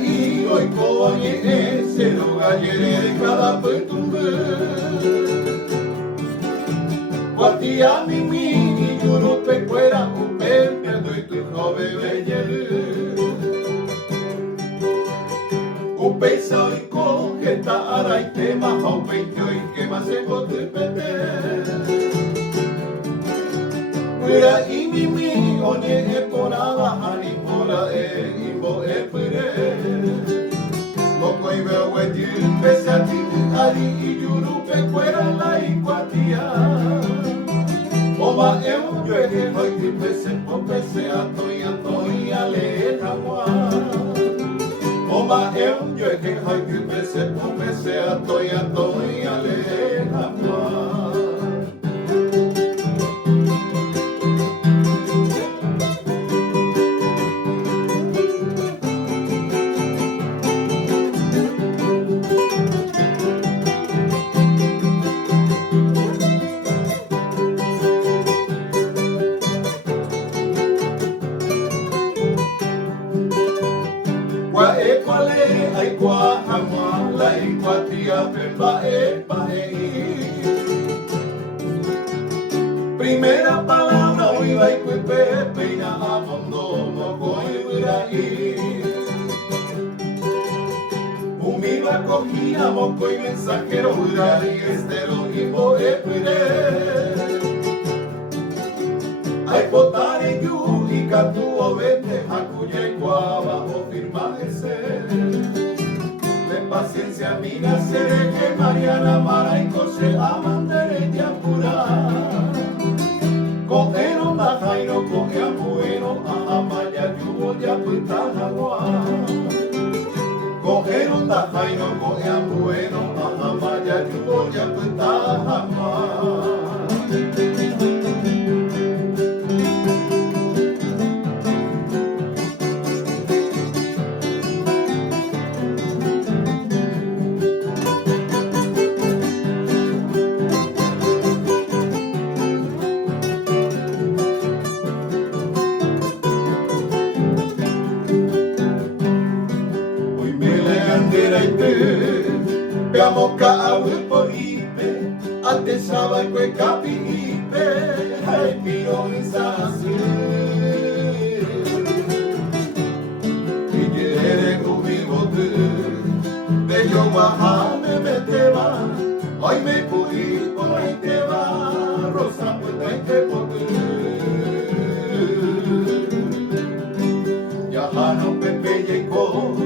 y hoy coye cero gallere de cada petumbe Guatia mimi y yurupe fuera un pepe doy tu jove belle Upesa y cojeta ara y tema haupe y que más se gote pete Fuera y mimi oye eporada hani pora imbo epere Moko ibe wedi pesa tini ari y yurupe fuera la iguatia Oma eu yuehe hoiti pese popese atoi ale ramwa Oma eu yuehe hoiti pese popese atoi ale ramwa Wa equale ai qua hamwa la equatia pemba Primera palabra hoy va y pepe peina a fondo moco y Umiba cogía moco y mensajero y estero y boepire Ay potare yu y catu ovete hakuya y guava o firma ese De paciencia mina seré que Mariana Mara y José amandere y apura Cogero majairo coge a bueno a amaya yugo ya putanagua Cogero majairo coge a bueno a amaya yugo ya putanagua Veamos cada por ipe, atesaba y cueca pipe, ay piro misasi. Y quiere conmigo de yo bajame me te va, hoy me puí por ahí te va, rosa pues ahí te pote. Ya no pepe llegó.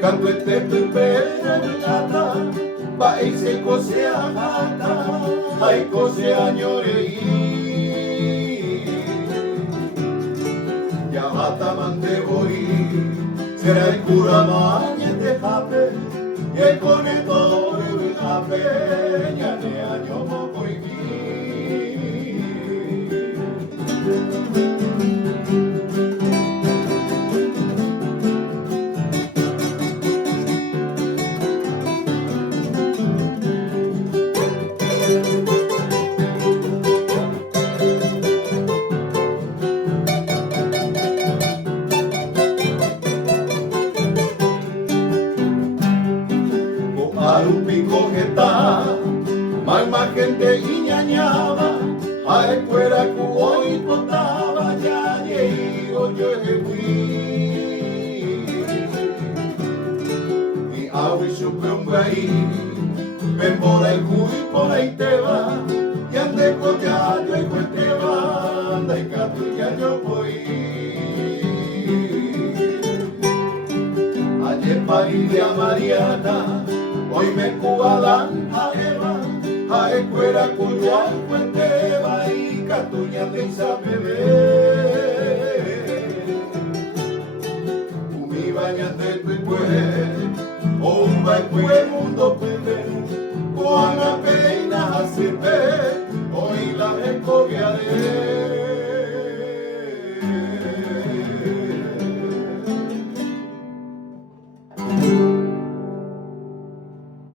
Canto este pepe de gata, va y se cose a gata, ay cose a ñoreí. Ya gata mande voy, será el cura mañe de jape, y el conector de jape, ya ne año moco y Arupi cojeta, más gente y ñañaba, a escuela que hoy potaba, ya llego yo y awi supe un gaí, ven por ahí cuy por ahí te va, y ande collayo y pues te va, anda y catu ya yo voy. Ayer parí a Mariana, hoy me cuadan a Eva, a escuela cuya fuente va y catuña de Isabel. Umi bañate tu pues, o un el mundo puede, o a la peina a sirve, hoy la foguearé.